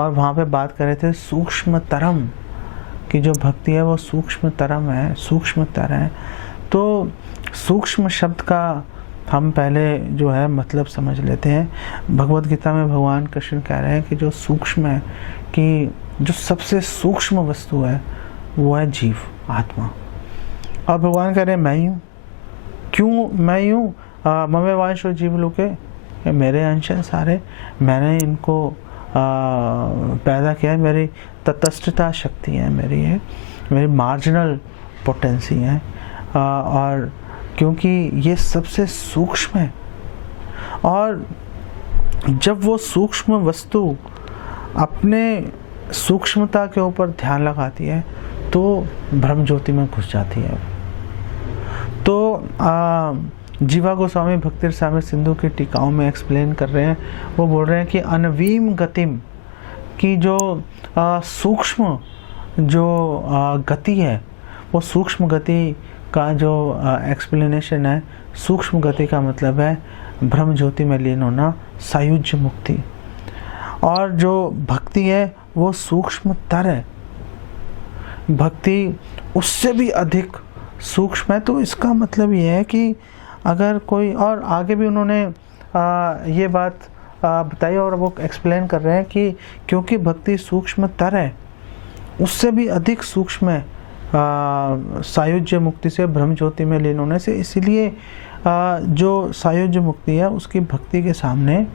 और वहाँ पे बात कर रहे थे सूक्ष्मतरम कि जो भक्ति है वो सूक्ष्मतरम है, सूक्ष्मतर है। तो सूक्ष्म शब्द का हम पहले जो है मतलब समझ लेते हैं। भगवत गीता में भगवान कृष्ण कह रहे हैं कि जो सूक्ष्म है, कि जो सबसे सूक्ष्म वस्तु है वो है जीव, आत्मा। और भगवान कह रहे हैं मैं ही हूँ। क्यों मैं ही हूँ? ममे वांशो जीव लोके, मेरे अंश हैं सारे, मैंने इनको पैदा किया है, मेरी तटस्थता शक्ति है, मेरी मार्जिनल पोटेंसी है। और क्योंकि ये सबसे सूक्ष्म है, और जब वो सूक्ष्म वस्तु अपने सूक्ष्मता के ऊपर ध्यान लगाती है तो ब्रह्म ज्योति में घुस जाती है। तो जीवा गोस्वामी भक्ति रसामृत सिंधु की टीकाओं में एक्सप्लेन कर रहे हैं, वो बोल रहे हैं कि अनवीम गतिम की जो सूक्ष्म जो गति है, वो सूक्ष्म गति का जो एक्सप्लेनेशन है, सूक्ष्म गति का मतलब है ब्रह्म ज्योति में लीन होना, सायुज्य मुक्ति। और जो भक्ति है वो सूक्ष्मतर है, भक्ति उससे भी अधिक सूक्ष्म है। तो इसका मतलब ये है कि अगर कोई, और आगे भी उन्होंने ये बात बताई और वो एक्सप्लेन कर रहे हैं कि क्योंकि भक्ति सूक्ष्मतर है, उससे भी अधिक सूक्ष्म है सायुज्य मुक्ति से, ब्रह्म ज्योति में लीन होने से। इसीलिए जो सायुज्य मुक्ति है उसकी भक्ति के सामने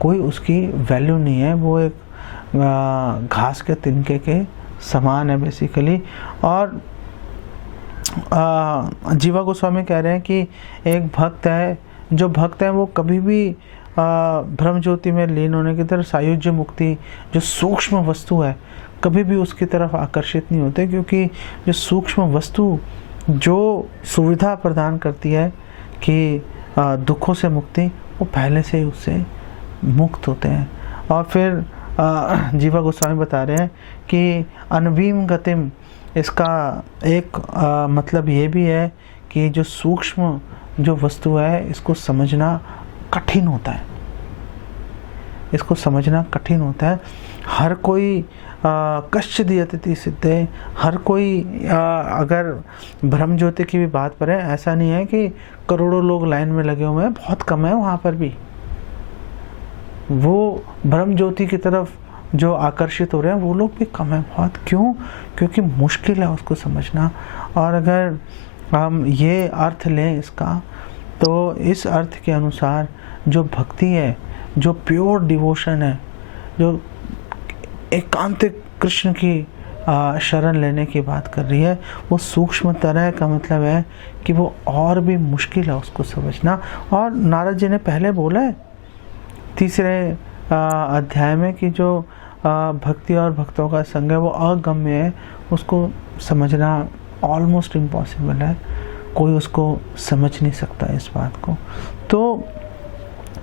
कोई उसकी वैल्यू नहीं है, वो एक घास के तिनके के समान है बेसिकली। और जीवा गोस्वामी कह रहे हैं कि एक भक्त है, जो भक्त है वो कभी भी ब्रह्म ज्योति में लीन होने की तरफ, सायुज्य मुक्ति जो सूक्ष्म वस्तु है, कभी भी उसकी तरफ आकर्षित नहीं होते, क्योंकि जो सूक्ष्म वस्तु जो सुविधा प्रदान करती है कि दुखों से मुक्ति, वो पहले से ही उससे मुक्त होते हैं। और फिर जीवा गोस्वामी बता रहे हैं कि अनवीम गतिम, इसका एक मतलब ये भी है कि जो सूक्ष्म जो वस्तु है इसको समझना कठिन होता है, इसको समझना कठिन होता है। हर कोई कश्चिद् यतति सिद्धे, हर कोई अगर ब्रह्म ज्योति की भी बात करें, ऐसा नहीं है कि करोड़ों लोग लाइन में लगे हुए हैं, बहुत कम है वहाँ पर भी वो ब्रह्म ज्योति की तरफ जो आकर्षित हो रहे हैं वो लोग भी कम है बहुत। क्यों? क्योंकि मुश्किल है उसको समझना। और अगर हम ये अर्थ लें इसका, तो इस अर्थ के अनुसार जो भक्ति है, जो प्योर डिवोशन है, जो एकांतिक कृष्ण की शरण लेने की बात कर रही है, वो सूक्ष्म तरह का मतलब है कि वो और भी मुश्किल है उसको समझना। और नारद जी ने पहले बोला है तीसरे अध्याय में कि जो भक्ति और भक्तों का संग है वो अगम्य है, उसको समझना ऑलमोस्ट इम्पॉसिबल है, कोई उसको समझ नहीं सकता इस बात को। तो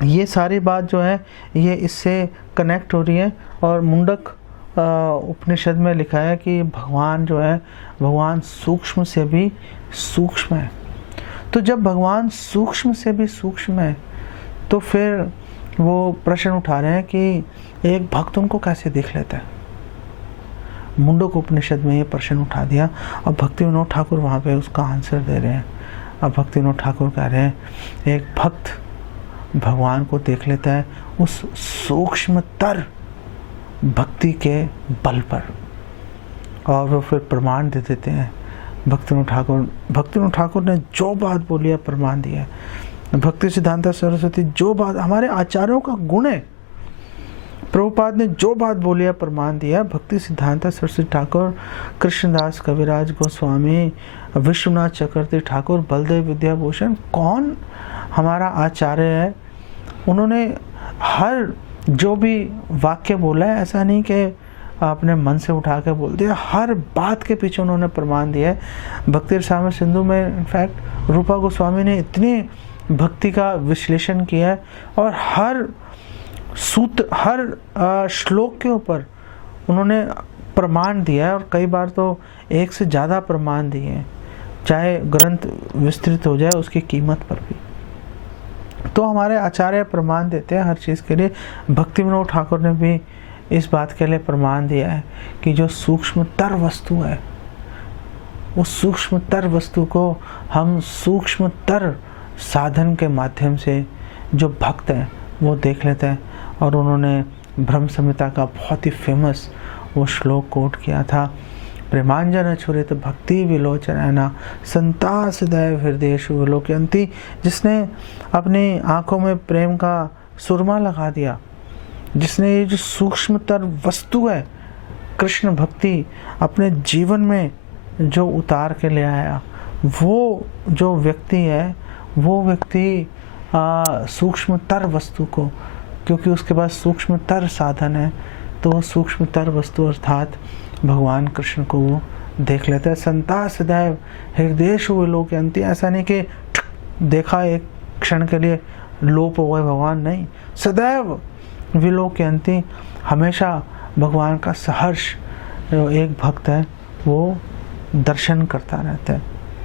ये सारी बात जो है ये इससे कनेक्ट हो रही है। और मुंडक उपनिषद में लिखा है कि भगवान जो है, भगवान सूक्ष्म से भी सूक्ष्म है। तो जब भगवान सूक्ष्म से भी सूक्ष्म है तो फिर वो प्रश्न उठा रहे हैं कि एक भक्त उनको कैसे देख लेता है। मुंडक उपनिषद में ये प्रश्न उठा दिया और भक्ति विनोद ठाकुर वहाँ पे उसका आंसर दे रहे हैं। अब भक्ति विनोद ठाकुर कह रहे हैं एक भक्त भगवान को देख लेता है उस सूक्ष्मतर भक्ति के बल पर, और वो फिर प्रमाण दे देते हैं। भक्ति विनोद ठाकुर ने जो बात बोली है प्रमाण दिया है। भक्ति सिद्धांत सरस्वती जो बात, हमारे आचार्यों का गुण है, प्रभुपाद ने जो बात बोली है प्रमाण दिया। भक्ति सिद्धांत सरस्वती ठाकुर, कृष्णदास कविराज गोस्वामी, विश्वनाथ चक्रवर्ती ठाकुर, बलदेव विद्याभूषण, कौन हमारा आचार्य है, उन्होंने हर जो भी वाक्य बोला है ऐसा नहीं कि आपने मन से उठा के बोल दिया, हर बात के पीछे उन्होंने प्रमाण दिया है। भक्ति रसामृत सिंधु में इनफैक्ट रूपा गोस्वामी ने इतनी भक्ति का विश्लेषण किया है और हर सूत्र, हर श्लोक के ऊपर उन्होंने प्रमाण दिया है, और कई बार तो एक से ज़्यादा प्रमाण दिए हैं, चाहे ग्रंथ विस्तृत हो जाए उसकी कीमत पर भी। तो हमारे आचार्य प्रमाण देते हैं हर चीज़ के लिए। भक्ति विनोद ठाकुर ने भी इस बात के लिए प्रमाण दिया है कि जो सूक्ष्मतर वस्तु है, उस सूक्ष्मतर वस्तु को हम सूक्ष्मतर साधन के माध्यम से जो भक्त हैं वो देख लेते हैं। और उन्होंने ब्रह्म संहिता का बहुत ही फेमस वो श्लोक कोट किया था, प्रेमांजन छुरित भक्ति विलोचनैना संता सदैव हृदयेषु विलोकयन्ति। जिसने अपनी आंखों में प्रेम का सुरमा लगा दिया, जिसने ये जो सूक्ष्मतर वस्तु है कृष्ण भक्ति अपने जीवन में जो उतार के ले आया, वो जो व्यक्ति है वो व्यक्ति सूक्ष्मतर वस्तु को, क्योंकि उसके पास सूक्ष्मतर साधन है, तो वो सूक्ष्मतर वस्तु अर्थात भगवान कृष्ण को वो देख लेता है। संता सदैव हृदयेषु विलोकयन्ति। ऐसा नहीं कि देखा एक क्षण के लिए लोप हो गए भगवान, नहीं, सदैव विलोकयन्ति, हमेशा भगवान का सहर्ष जो एक भक्त है वो दर्शन करता रहता है।